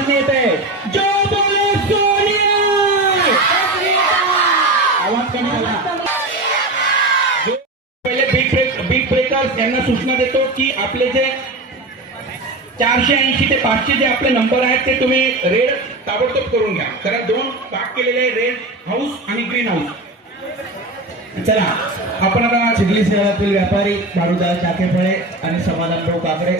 आवाज नाही जो बोले सोनिया! आवाज कमी झाला पहिले बिग ब्रेक बिग ब्रेकर्स यांना सूचना देतो की आपले जे चारशे ऐंशी ते पाचशे जे आपले नंबर आहेत ते तुम्ही रेड ताबडतोब करून घ्या. कारण दोन भाग केलेले रेड हाऊस आणि ग्रीन हाऊस चला. आपण आता चिखली शहरातील व्यापारी बाळूदास टाकेफळे आणि समाधान भाऊ काकडे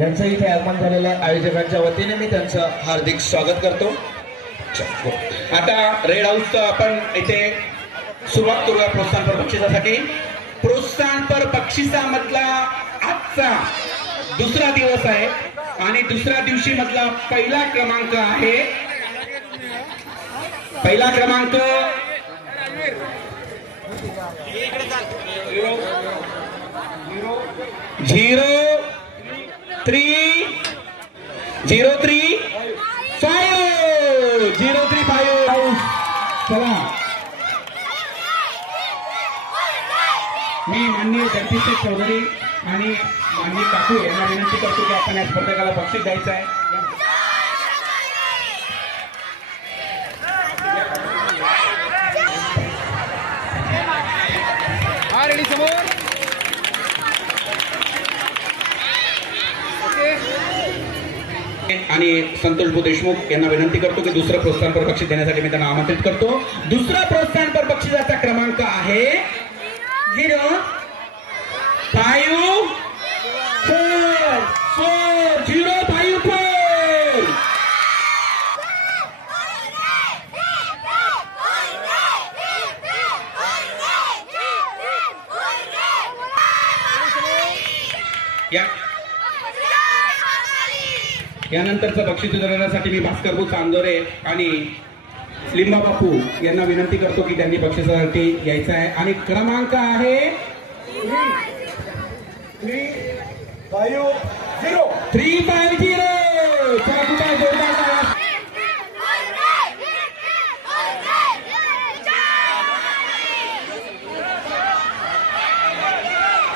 यांचं इथे आगमन झालेलं आहे. आयोजकांच्या वतीने मी त्यांचं हार्दिक स्वागत करतो. आता रेड हाऊसचं आपण इथे सुरुवात करूया प्रोत्साहनपर बक्षिसासाठी. प्रोत्साहनपर बक्षिसामधला आजचा दुसरा दिवस आहे आणि दुसऱ्या दिवशी मधला पहिला क्रमांक आहे. पहिला क्रमांक zero three zero three five zero three five चला मी माननीय जगदीश चौधरी आणि माननीय काकू यांना विनंती करतो की आपण या स्पर्धकाला बक्षीस द्यायचं आहे हा रेडी समोर. आणि संतोष देशमुख यांना विनंती करतो की दुसरं प्रोत्साहनपर बक्षीस देण्यासाठी मी त्यांना आमंत्रित करतो. दुसरा प्रोत्साहनपर बक्षिसाचा क्रमांक आहे zero five four four zero five four या यानंतरचं बक्षीस वितरणासाठी मी भास्कर भाऊ चांदोरे आणि लिंबा बापू यांना विनंती करतो की त्यांनी बक्षिसासाठी यायचं आहे. आणि क्रमांक आहे थ्री झिरो. जोरदार टाळ्या.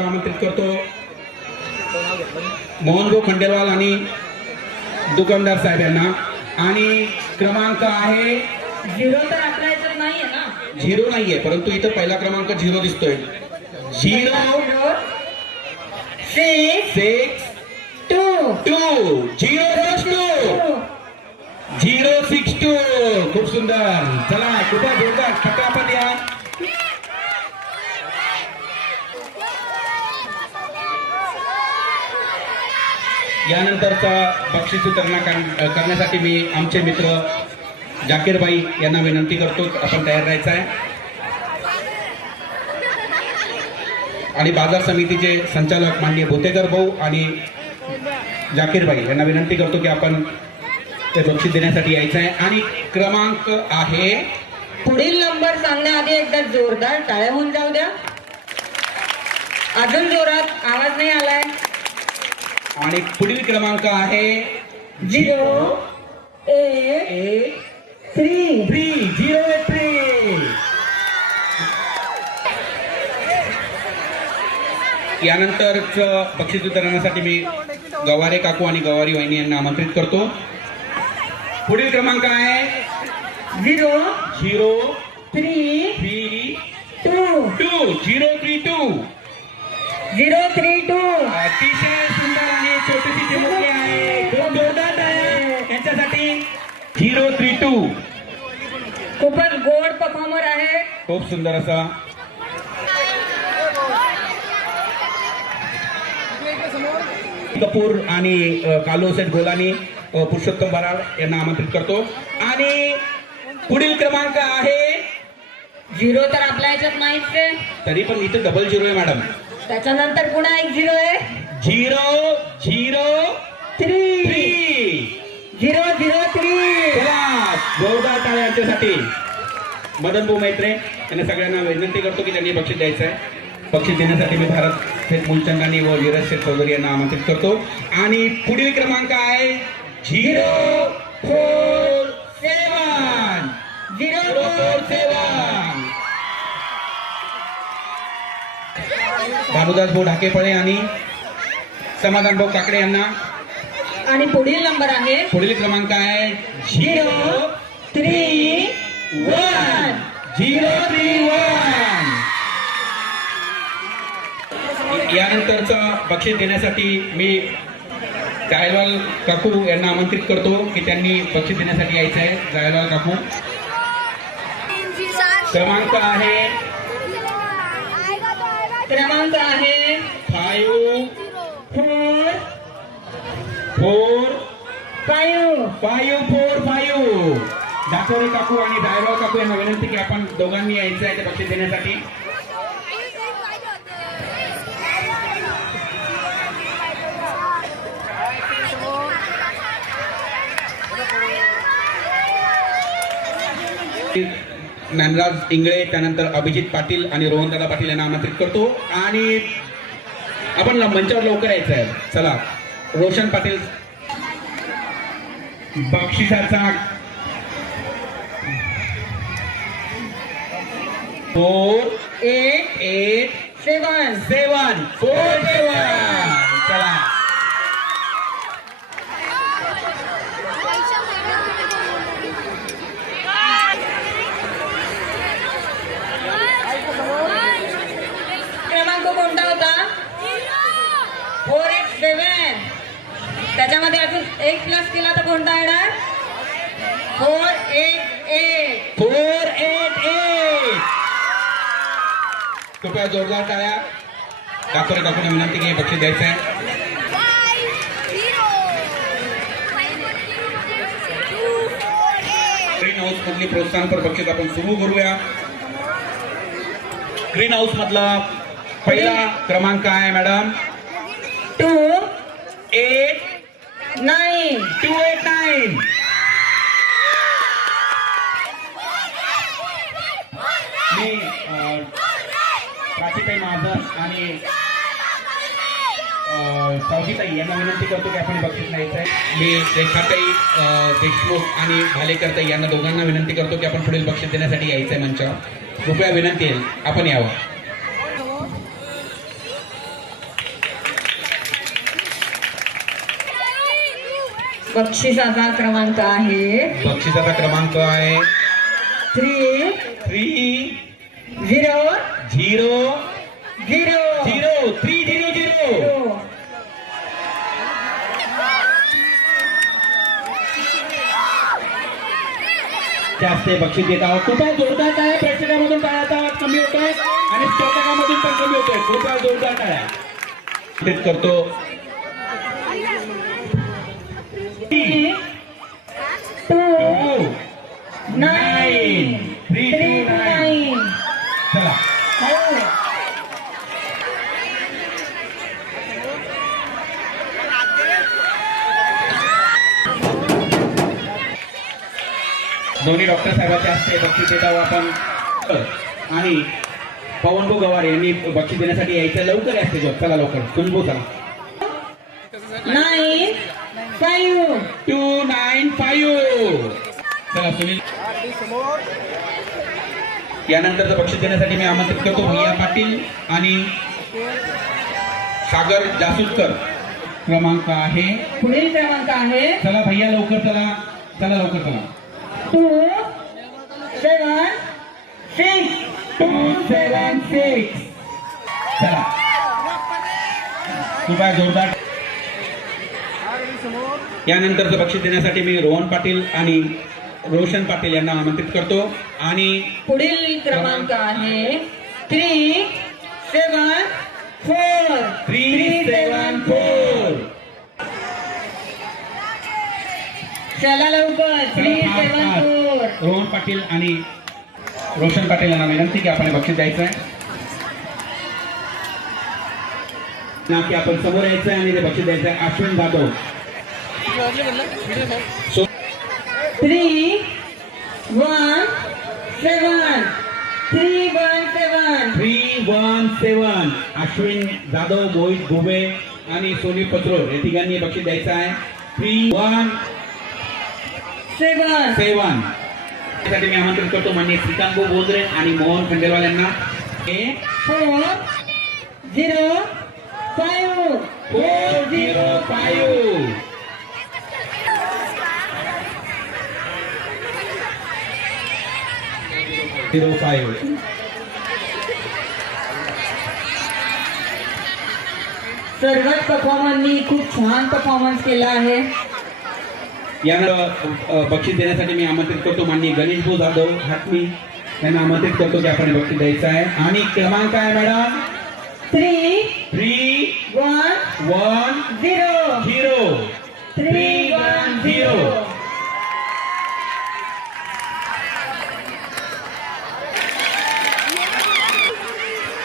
आमंत्रित करतो मोहनभाऊ खंडेलवाल आणि दुकानदार साहेब यांना आणि क्रमांक आहे झिरो तर आपल्याचं नाहीये ना. झिरो नाहीये परंतु इथं पहिला क्रमांक झिरो दिसतोय. Zero six six two two zero six two zero six two खूप सुंदर. चला कुठे जोरदार पटापट या. यानंतरचा बक्षीस वितरणा करण्यासाठी मी आमचे मित्र जाकीरबाई यांना विनंती करतो आपण तयार राहायचं आहे. आणि बाजार समितीचे संचालक माननीय भोतेकर भाऊ आणि जाकीरबाई यांना विनंती करतो की आपण ते बक्षीस देण्यासाठी यायचं आहे. आणि क्रमांक आहे. पुढील नंबर सांगण्याआधी एकदा जोरदार टाळ्या होऊन जाऊ द्या. अजून जोरात आवाज नाही आलाय. आणि पुढील क्रमांक आहे zero eight three. Three zero three. यानंतरच बक्षीस वितरणासाठी मी गवारे काकू आणि गवारी वाहिनी यांना आमंत्रित करतो. पुढील क्रमांक आहे zero zero three three two. Two zero three two. Zero three two. अतिशय सुंदर आणि छोटीशी चिमुकली आहे. दोन जोरदार यांच्यासाठी झिरो थ्री टू. खूपच गोड परफॉर्मर आहे. खूप सुंदर असा. कपूर आणि अ, कालो सेठ गोलानी पुरुषोत्तम बराड यांना आमंत्रित करतो. आणि पुढील क्रमांक आहे. झिरो तर आपल्या ह्याच्यात नाहीच तरी पण इथे डबल झिरो आहे मॅडम त्याच्यानंतर पुन्हा एक झिरो आहे. Zero zero three. Zero zero three. जोरदार टाळ्या यांच्यासाठी. मदन भाऊ मैत्रे यांना सगळ्यांना विनंती करतो की त्यांनी बक्षीस द्यायचं आहे. बक्षीस देण्यासाठी मी भारत शेठ मुलचंदानी व नीरज शेठ चौधरी यांना आमंत्रित करतो. आणि पुढील क्रमांक आहे झिरो फोर सेवन. भानुदास भाऊ ढाकेफळे आणि समाधान भाऊ काकडे यांना. आणि पुढील नंबर आहे पुढील क्रमांक आहे zero three one. Zero three one. यानंतरचं बक्षीस देण्यासाठी मी जायलवाल काकू यांना आमंत्रित करतो की त्यांनी बक्षीस देण्यासाठी यायचं आहे जायलवाल काकू. क्रमांक आहे क्रमांक आहे five four. Four. Five five four five दाखवरे काकू आणि जायलवाल काकू यांना विनंती की आपण दोघांनी यायचं आहे ते बक्षीस देण्यासाठी. ज्ञानराज इंगळे त्यानंतर अभिजित पाटील आणि रोहनदादा पाटील यांना आमंत्रित करतो. आणि आपण मंचावर लवकर यायचं आहे. चला. Roshan Patil बक्षिसाचा four eight eight seven seven four seven. एक प्लस केला तर कोणता येणार four eight eight four eight eight कृपया जोरदार टाळ्या दाखवले दाखवणे विनंती की हे। बक्षीस द्यायचं आहे ग्रीन हाऊस मधली प्रोत्साहनपर बक्षीस आपण सुरू करूया ग्रीन हाऊस मधला पहिला क्रमांक आहे madam. Nine. Two eight nine. मी प्राची प्राचीताई महाजन आणि अं, सावजीताई यांना विनंती करतो की आपण बक्षीस न्यायचं आहे. मी रेखाताई देशमुख आणि भालेकरताई यांना दोघांना विनंती करतो की आपण पुढील बक्षीस देण्यासाठी यायचं आहे मंचावर. कृपया विनंती आहे आपण यावं. बक्षिसाचा क्रमांक आहे. बक्षिसाचा क्रमांक आहे. Three. Three. Zero. Zero. Zero. Zero. Three zero zero. जास्त बक्षीस देत आहोत. कृपया जोरदार टाळ्या? प्रेक्षकामधून टाळ्या आता कमी होत आहे आणि स्पर्धकामधून पण कमी होत आहे कृपया जोरदार टाळ्या. करतो. दोन्ही डॉक्टर साहेबांच्या हस्ते बक्षीस देत आहोत आपण. आणि पवनभाऊ गवार यांनी बक्षीस देण्यासाठी यायचं लवकर या स्टेजवर. चला लवकर. सुनभू चला. Nine five two nine five चला सुनील. यानंतरचं बक्षीस देण्यासाठी मी आमंत्रित करतो. भैया पाटील आणि सागर जासूदकर क्रमांक आहे. पुढील क्रमांक आहे. चला भैया लवकर चला. चला लवकर चला. Two seven six. Two seven six. चला. कृपया जोरदार. यानंतरचं बक्षीस देण्यासाठी मी रोहन पाटील आणि रोशन पाटील यांना आमंत्रित करतो. आणि पुढील क्रमांक आहे three seven four three seven four चला लवकर. Three seven four Rohan Patil आणि रोशन पाटील यांना विनंती की आपण बक्षीस द्यायचं आहे ना की आपण समोर यायचं आहे आणि ते बक्षीस द्यायचं आहे Ashwin Jadhav. Three one seven three one seven three one seven Ashwin Jadhav Mohit Ghube आणि सोनी पत्रोर या तिघांनी बक्षीस द्यायचं आहे. थ्री वन सेवन सेवन त्यासाठी मी आमंत्रित करतो मान्य श्रीकांत बोंद्रे आणि मोहन खंडेलवाल यांना हे four zero five four zero five zero five सर्वच परफॉर्मरनी खूप छान परफॉर्मन्स केला आहे. यांना बक्षीस देण्यासाठी मी आमंत्रित करतो माननीय गणेश भाऊ जाधव हातमी. यांना आमंत्रित करतो की आपण बक्षीस द्यायचं आहे. आणि क्रमांक आहे madam. Three three one one zero zero three one zero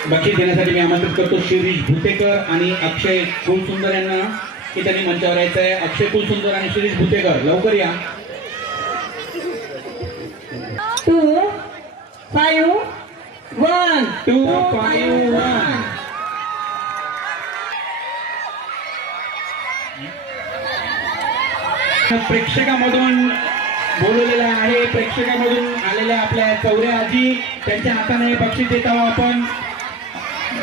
बक्षीस देण्यासाठी मी आमंत्रित करतो शिरीष भुतेकर आणि अक्षय कुलसुंदर यांना की त्यांनी मंचावर यायचं आहे अक्षय कुलसुंदर आणि शिरीष भुतेकर लवकर या. Two five one two five one प्रेक्षकामधून बोलवलेला आहे. प्रेक्षकामधून आलेल्या आपल्या चौऱ्या आजी त्यांच्या हाताने बक्षीस देत आहोत आपण.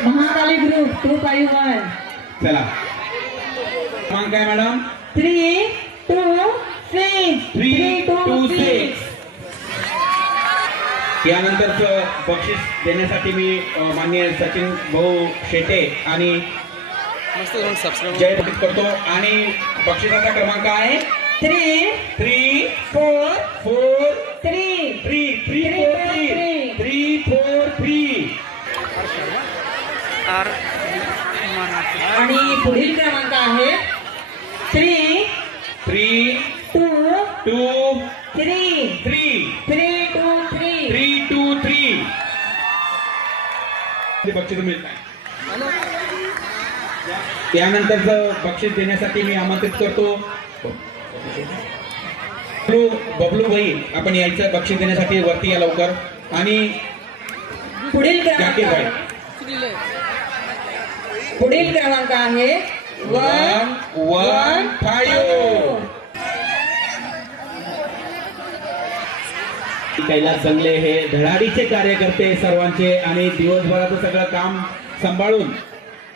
Mahakali group two five one चला. क्रमांक काय madam three two six three two six यानंतरचं बक्षीस देण्यासाठी मी अ, माननीय सचिन भाऊ शेटे आणि जय करतो. आणि बक्षिसाचा क्रमांक आहे? थ्री थ्री फोर फोर पुढील क्रमांक आहे three three two two three three three two three three two three बक्षीस मिळत आहे बक्षीस देण्यासाठी मी आमंत्रित करतो. बबलू बबलू भाई आपण यायचं बक्षीस देण्यासाठी वरती या लवकर. आणि पुढील क्रमांक आहे वन वन फाईव्ह. कैलास जंगले हे धडाडीचे कार्यकर्ते सर्वांचे आणि दिवसभराचं सगळं काम सांभाळून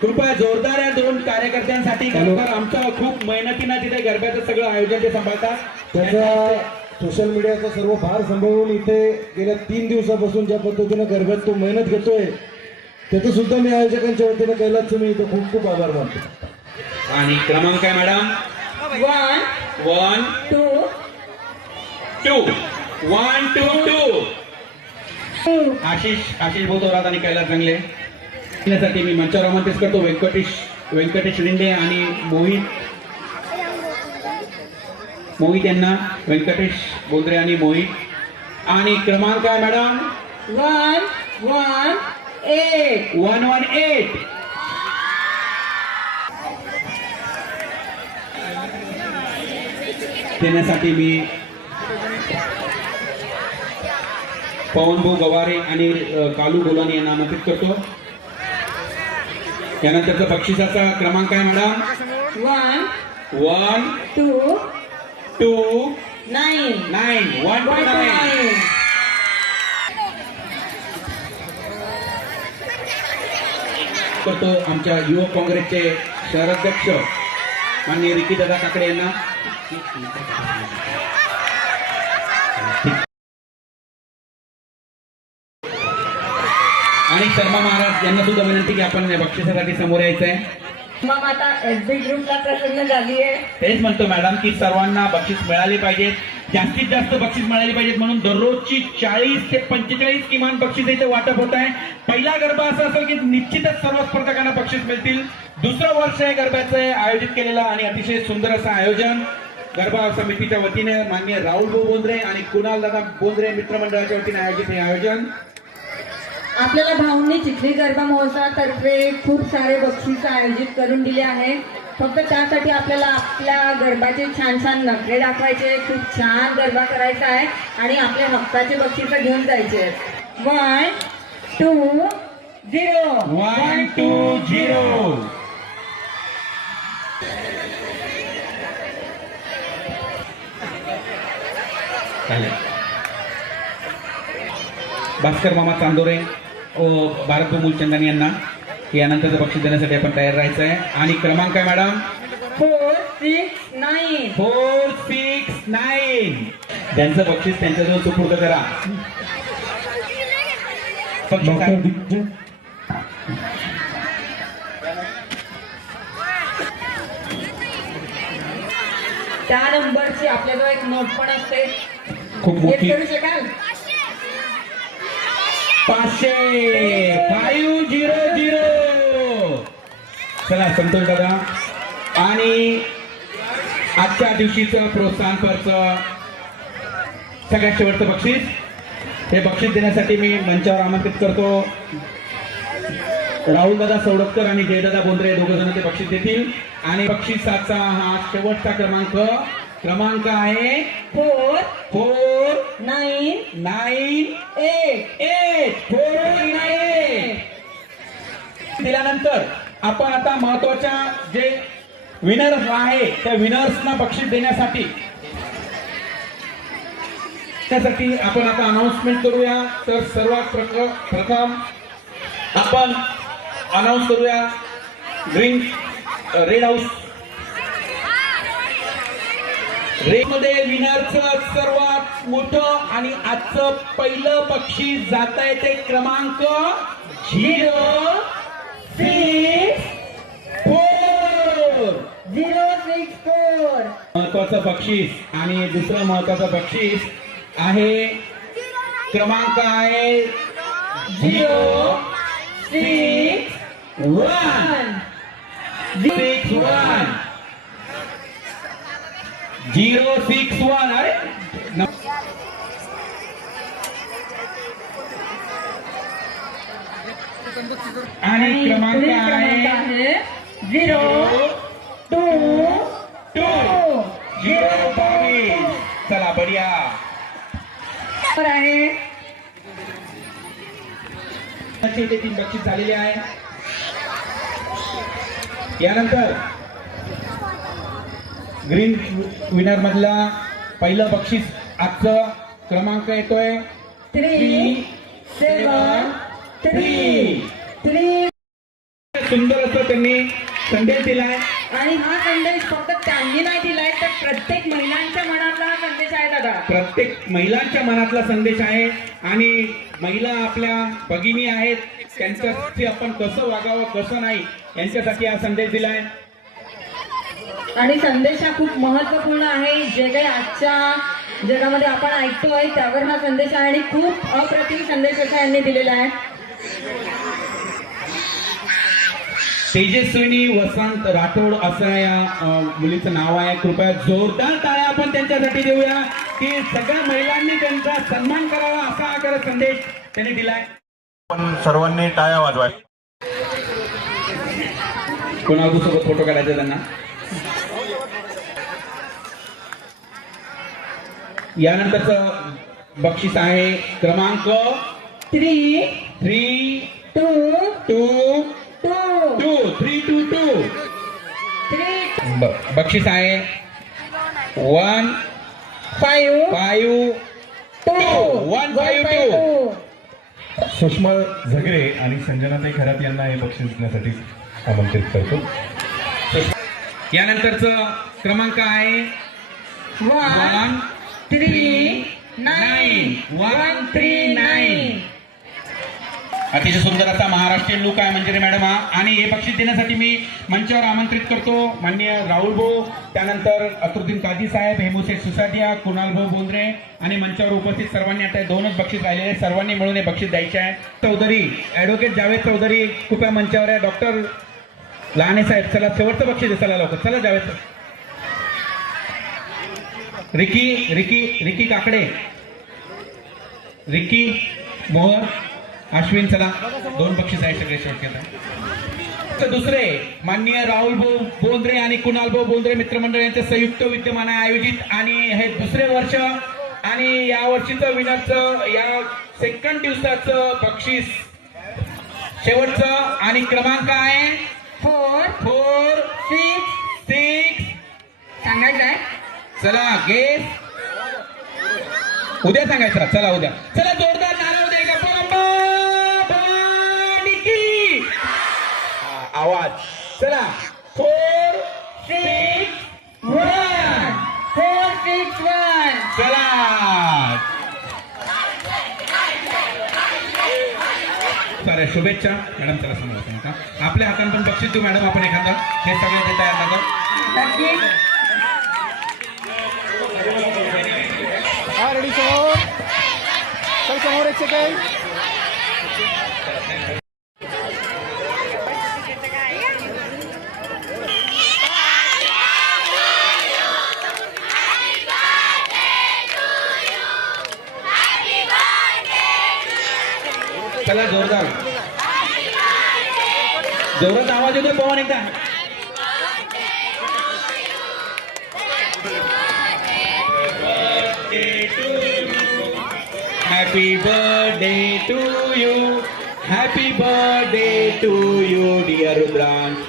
कृपया जोरदार या दोन कार्यकर्त्यांसाठी खरोखर आमचं खूप मेहनतीनं तिथे गरब्याचं सगळं आयोजन ते सांभाळतात त्याचा सोशल मीडियाचा सर्व भार सांभाळून इथे गेल्या तीन दिवसापासून ज्या पद्धतीनं गरब्यात तो मेहनत घेतोय त्याचं सुद्धा मी आयोजकांच्या वतीनं कैलासचं मी इथं खूप खूप आभार मानतो. आणि क्रमांक आहे madam? One one two two one two two Ashish Ashish Bodhorat आणि कैलास जंगले साठी मी मंचावर आमंत्रित करतो. व्यंकटेश व्यंकटेश शिंदे आणि मोहित. मोहित यांना व्यंकटेश बोंद्रे आणि मोहित. आणि क्रमांक आहे madam? One one eight one one eight देण्यासाठी मी पवनभाऊ गवारे आणि कालू गोलानी यांना आमंत्रित करतो यानंतरचा बक्षिसाचा क्रमांक आहे madam one one two two nine nine one one two nine करतो आमच्या युवक काँग्रेसचे शहराध्यक्ष माननीय रिकीदादा काकडे यांना. आणि शर्मा महाराज यांना सुद्धा विनंती की आपण बक्षिसासाठी समोर यायचं आहे मग आता एस बी ग्रुपला प्रसन्न झाली आहे तेच म्हणतो मॅडम की सर्वांना बक्षीस मिळाले पाहिजेत. जास्तीत जास्त बक्षीस मिळाली पाहिजेत म्हणून दररोजची चाळीस ते पंचेचाळीस किमान बक्षीस इथे वाटप होत आहे. पहिला गरबा असा असेल की निश्चितच सर्व स्पर्धकांना बक्षीस मिळतील. दुसरं वर्ष आहे गरब्याचं आयोजित केलेलं आणि अतिशय सुंदर असं आयोजन गरबा समितीच्या वतीने माननीय राहुल भाऊ बोंद्रे आणि कुणाल दादा बोंद्रे मित्रमंडळाच्या वतीने आयोजित हे आयोजन. आपल्याला भाऊंनी चिखली गरबा महोत्सवातर्फे खूप सारे बक्षीस आयोजित करून दिले आहे फक्त त्यासाठी आपल्याला आपल्या गरबाचे छान छान नखरे दाखवायचे खूप छान गरबा करायचा आहे. आणि आपल्या हक्काचे बक्षीस घेऊन जायचे one two zero one two zero Bhaskar मामा चांदोरे ओ भारत मूलचंदानी यांना. यानंतरचं बक्षीस देण्यासाठी आपण तयार राहायचं आहे आणि क्रमांक आहे madam? Four six nine four six nine ज्यांचं बक्षीस त्यांच्याजवळ सुपूर्द करा. त्या नंबरची आपल्याजवळ एक नोट पण असते. खूप मोठी. करू शकाल? पाचशे. फाईव्ह झिरो झिरो चला संतोष दादा. आणि आजच्या दिवशीचं प्रोत्साहन खर्च सगळ्यात शेवटचं बक्षीस. हे बक्षीस देण्यासाठी मी मंचावर आमंत्रित करतो. राहुल दादा सौडतकर आणि जयदादा बोंद्रे दोघ जण ते बक्षीस देतील. आणि बक्षिसाचा हा शेवटचा क्रमांक. क्रमांक आहे four four nine nine eight eight. Four nine दिल्यानंतर आपण आता महत्त्वाच्या जे विनर्स आहे त्या विनर्सना बक्षीस देण्यासाठी त्यासाठी आपण आता अनाउन्समेंट करूया. तर सर्वात प्रथम आपण अनाऊन्स करूया ग्रीन रेड हाऊस रेडमध्ये विनरचं सर्वात मोठं आणि आजचं पहिलं बक्षीस जात आहे ते क्रमांक zero six four zero six four महत्वाचं बक्षीस आणि दुसरं महत्वाचं बक्षीस आहे क्रमांक आहे zero six one. Six one. Zero six one. अरे आणि क्रमांक आहे झिरो टू. टू झिरो बावीस चला बढिया. आहे. तीन बक्षीस झालेले आहे. यानंतर ग्रीन विनर मधला पहिलं बक्षीस आजचं क्रमांक येतोय. थ्री सेवन थ्री थ्री सुंदर असं त्यांनी संदेश दिलाय. आणि हा संदेश फक्त त्यांनी नाही दिलाय तर प्रत्येक महिलांच्या मनातला हा संदेश आहे दादा. प्रत्येक महिलांच्या मनातला संदेश आहे. आणि महिला आपल्या भगिनी आहेत. त्यांच्यासाठी आपण कसं वागावं कसं नाही यांच्यासाठी हा संदेश दिलाय. आणि संदेश हा खूप महत्त्वपूर्ण आहे. जे काही आजच्या जगामध्ये आपण ऐकतोय त्यावर हा संदेश आहे. आणि खूप अप्रतिम संदेश असा यांनी दिलेला आहे. तेजस्विनी वसंत राठोड असं या मुलीचं नाव आहे. कृपया जोरदार टाळ्या आपण त्यांच्यासाठी देऊया. की सगळ्या महिलांनी त्यांचा सन्मान करावा असा हा खरं संदेश त्यांनी दिलाय. पण सर्वांनी टाळ्या वाजवाय. कोणासोबत फोटो काढायचा त्यांना? यानंतरचं बक्षीस आहे क्रमांक three three two two two three two two three बक्षीस आहे. One five five two One five two. Sushma Zagre आणि संजनाताई खरात यांना हे बक्षीस देण्यासाठी आमंत्रित करतो. यानंतरचं क्रमांक आहे. One one three nine one three nine अतिशय सुंदर असा महाराष्ट्रीयन लुक आहे मंजिरी मॅडम हा. आणि हे बक्षीस देण्यासाठी मी मंचावर आमंत्रित करतो. माननीय राहुल भाऊ त्यानंतर अतुरुद्दीन काजी साहेब हेमुशेठ सुसादिया कुणाल भाऊ बोंद्रे आणि मंचावर उपस्थित सर्वांनी आता दोनच बक्षीस राहिलेले सर्वांनी मिळून हे बक्षीस द्यायचे आहे चौधरी ऍडव्होकेट जावेद चौधरी कृपया मंचावर आहे डॉक्टर लहाने साहेब चला शेवटचं बक्षीस चला लवकर. चला जावेद साहेब. Ricky Ricky Ricky Kakade. Ricky Mohar. Ashwin चला. दोन बक्षीस आहे सगळे शेवटचे तर दुसरे माननीय राहुल भाऊ बोंद्रे आणि कुणाल भाऊ बोंद्रे मित्रमंडळ यांचे संयुक्त विद्यमान आहे आयोजित. आणि हे दुसरे वर्ष आणि या वर्षीचं विनरचं या सेकंड दिवसाचं बक्षीस. शेवटचं आणि क्रमांक आहे फोर फोर सिक्स सिक्स सांगायचं आहे? चला गेस उद्या सांगायचं चला उद्या. चला जोरदार. आवाज. चला. Four six one four six one चला. चालेल शुभेच्छा. मॅडम चला समोर असं आपल्या हातांतून पण बक्षीस देऊ मॅडम आपण एखादा हे सगळे ते तयार नका रेडी समोर. चल समोर एक सेकंड चला जोरदार. जोरात आवाज येतोय पवन एकदा. Happy birthday to you happy birthday to you dear branch